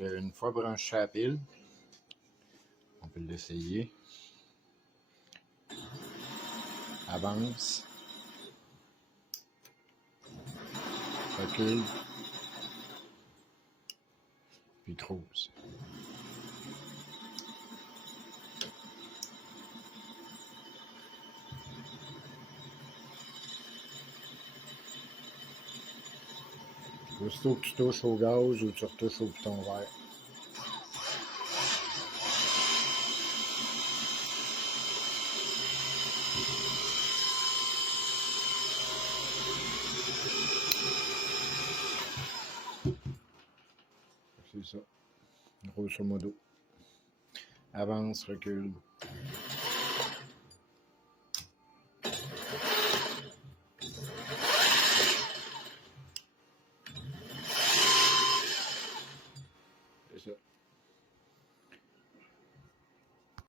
une fois branché à la pile, on peut l'essayer. Avance. Recule. Puis cruise. Aussitôt que tu touches au gaz ou tu retouches au piton vert. C'est ça. Grosso modo. Avance, recule. C'est ça.